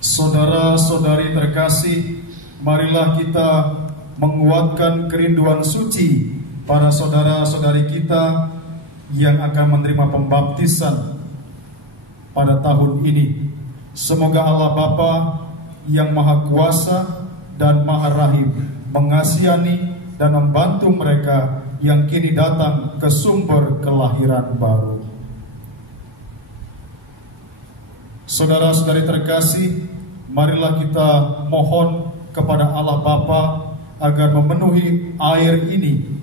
Saudara-saudari terkasih, marilah kita menguatkan kerinduan suci para saudara-saudari kita yang akan menerima pembaptisan pada tahun ini. Semoga Allah Bapa yang Maha Kuasa dan Maha Rahim mengasihani dan membantu mereka yang kini datang ke sumber kelahiran baru. Saudara-saudari terkasih, marilah kita mohon kepada Allah Bapa agar memenuhi air ini.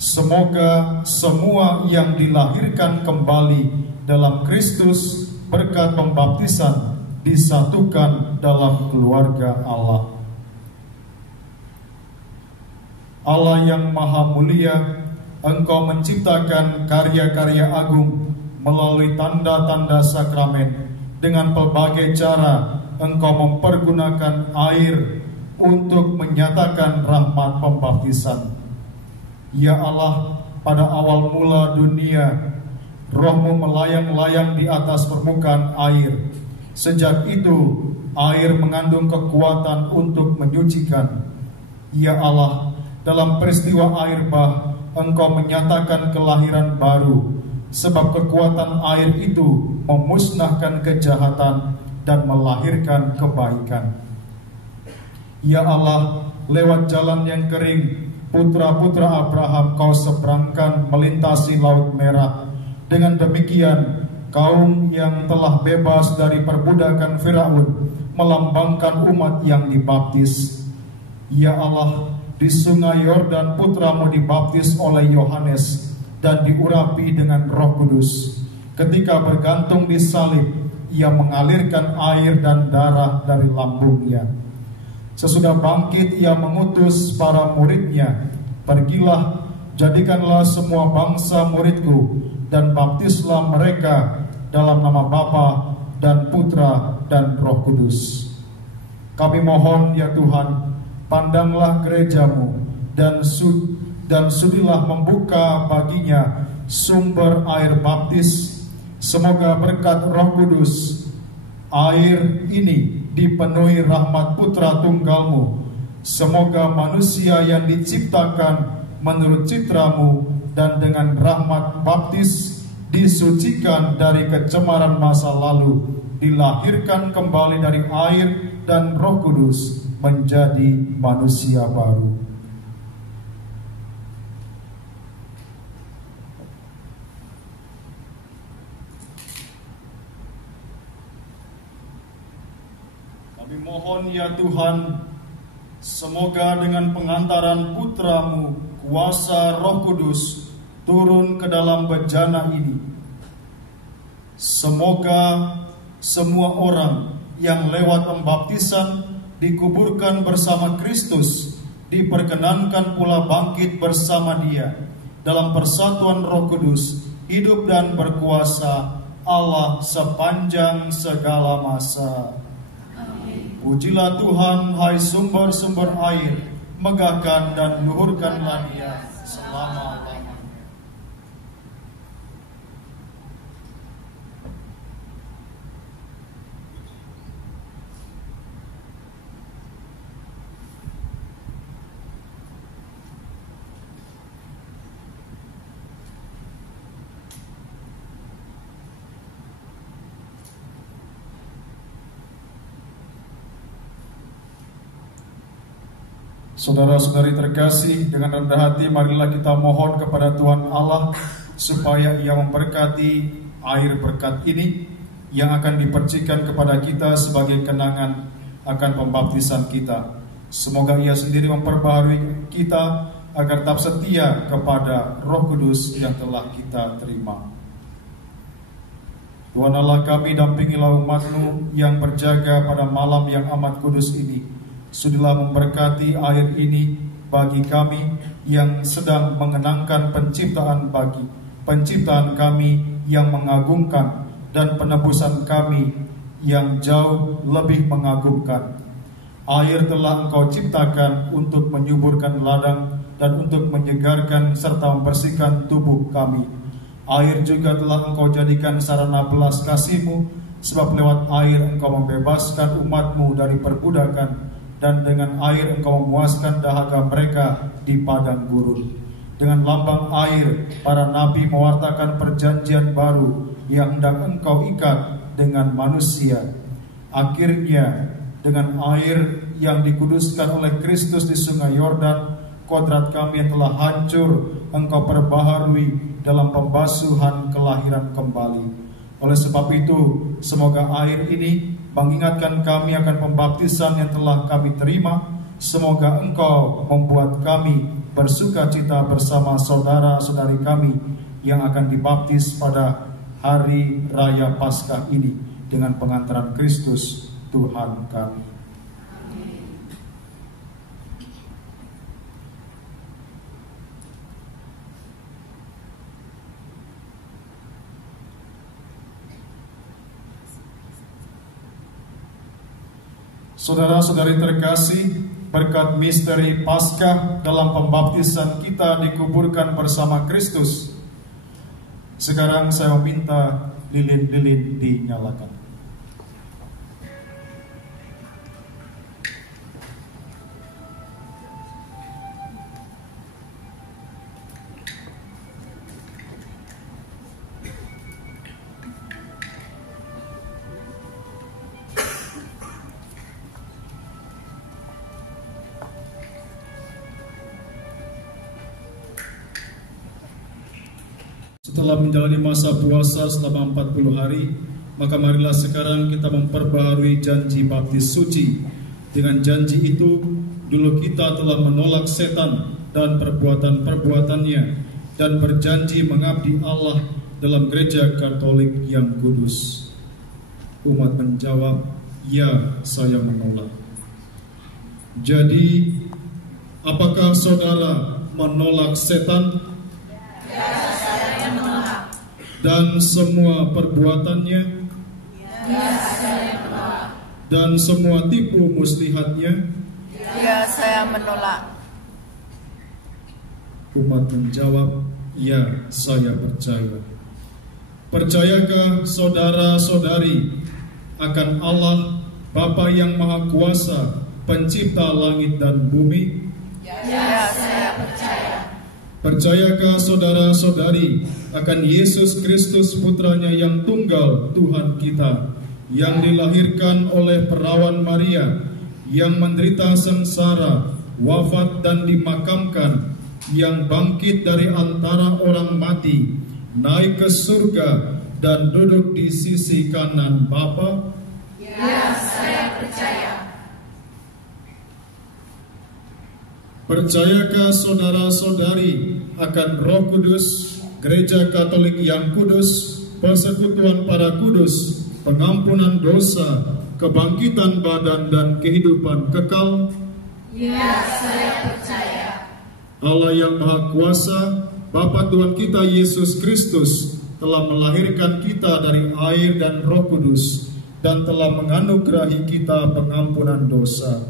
Semoga semua yang dilahirkan kembali dalam Kristus berkat pembaptisan disatukan dalam keluarga Allah. Allah yang Maha Mulia, Engkau menciptakan karya-karya agung melalui tanda-tanda sakramen. Dengan pelbagai cara Engkau mempergunakan air untuk menyatakan rahmat pembaptisan. Ya Allah, pada awal mula dunia, Roh-Mu melayang-layang di atas permukaan air. Sejak itu, air mengandung kekuatan untuk menyucikan. Ya Allah, dalam peristiwa air bah, Engkau menyatakan kelahiran baru, sebab kekuatan air itu memusnahkan kejahatan dan melahirkan kebaikan. Ya Allah, lewat jalan yang kering, putra-putra Abraham Kau seberangkan melintasi Laut Merah. Dengan demikian, kaum yang telah bebas dari perbudakan Firaun melambangkan umat yang dibaptis. Ya Allah, di sungai Yordan putramu dibaptis oleh Yohanes dan diurapi dengan Roh Kudus. Ketika bergantung di salib, ia mengalirkan air dan darah dari lambungnya. Sesudah bangkit, ia mengutus para muridnya, "Pergilah, jadikanlah semua bangsa muridku, dan baptislah mereka dalam nama Bapa dan Putra dan Roh Kudus." Kami mohon ya Tuhan, pandanglah gerejamu dan sudilah membuka baginya sumber air baptis. Semoga berkat Roh Kudus air ini dipenuhi rahmat Putra Tunggal-Mu. Semoga manusia yang diciptakan menurut citra-Mu dan dengan rahmat baptis disucikan dari kecemaran masa lalu, dilahirkan kembali dari air dan Roh Kudus menjadi manusia baru. Kami mohon ya Tuhan, semoga dengan pengantaran Putra-Mu, kuasa Roh Kudus turun ke dalam bejana ini. Semoga semua orang yang lewat pembaptisan dikuburkan bersama Kristus, diperkenankan pula bangkit bersama Dia dalam persatuan Roh Kudus, hidup dan berkuasa Allah sepanjang segala masa. Pujilah Tuhan, hai sumber-sumber air, megahkan dan luhurkanlah Dia selama-lamanya. Saudara-saudari terkasih, dengan rendah hati marilah kita mohon kepada Tuhan Allah supaya Ia memberkati air berkat ini yang akan dipercikan kepada kita sebagai kenangan akan pembaptisan kita. Semoga Ia sendiri memperbaharui kita agar tetap setia kepada Roh Kudus yang telah kita terima. Tuhan Allah kami, dampingilah umat-Mu yang berjaga pada malam yang amat kudus ini. Sudilah memberkati air ini bagi kami yang sedang mengenangkan penciptaan kami yang mengagumkan dan penebusan kami yang jauh lebih mengagumkan. Air telah Engkau ciptakan untuk menyuburkan ladang dan untuk menyegarkan serta membersihkan tubuh kami. Air juga telah Engkau jadikan sarana belas kasih-Mu sebab lewat air Engkau membebaskan umat-Mu dari perbudakan, dan dengan air Engkau memuaskan dahaga mereka di padang gurun. Dengan lambang air, para nabi mewartakan perjanjian baru yang hendak Engkau ikat dengan manusia. Akhirnya, dengan air yang dikuduskan oleh Kristus di sungai Yordan, kodrat kami yang telah hancur Engkau perbaharui dalam pembasuhan kelahiran kembali. Oleh sebab itu, semoga air ini mengingatkan kami akan pembaptisan yang telah kami terima. Semoga Engkau membuat kami bersuka cita bersama saudara-saudari kami yang akan dibaptis pada hari raya Paskah ini dengan pengantaran Kristus Tuhan kami. Saudara-saudari terkasih, berkat misteri Paskah dalam pembaptisan kita dikuburkan bersama Kristus. Sekarang saya meminta lilin-lilin dinyalakan. Setelah menjalani masa puasa selama 40 hari, maka marilah sekarang kita memperbaharui janji baptis suci. Dengan janji itu, dulu kita telah menolak setan dan perbuatan-perbuatannya, dan berjanji mengabdi Allah dalam gereja Katolik yang kudus. Umat menjawab, "Ya, saya menolak." Jadi, apakah saudara menolak setan? Dan semua perbuatannya, ya, saya menolak. Dan semua tipu muslihatnya, ya, saya menolak. Umat menjawab, "Ya, saya percaya." Percayakah saudara-saudari akan Allah, Bapa yang Maha Kuasa, Pencipta langit dan bumi? Ya, saya percaya. Percayakah saudara-saudari akan Yesus Kristus putranya yang tunggal Tuhan kita, yang dilahirkan oleh perawan Maria, yang menderita sengsara, wafat dan dimakamkan, yang bangkit dari antara orang mati, naik ke surga dan duduk di sisi kanan Bapa? Ya, saya percaya. Percayakah saudara-saudari akan Roh Kudus, Gereja Katolik yang kudus, persekutuan para kudus, pengampunan dosa, kebangkitan badan dan kehidupan kekal? Ya, saya percaya. Allah yang Maha Kuasa, Bapa Tuhan kita Yesus Kristus, telah melahirkan kita dari air dan Roh Kudus, dan telah menganugerahi kita pengampunan dosa.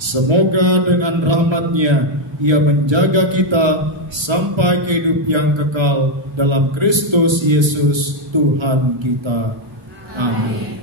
Semoga dengan rahmat-Nya Ia menjaga kita sampai ke hidup yang kekal dalam Kristus Yesus Tuhan kita. Amin.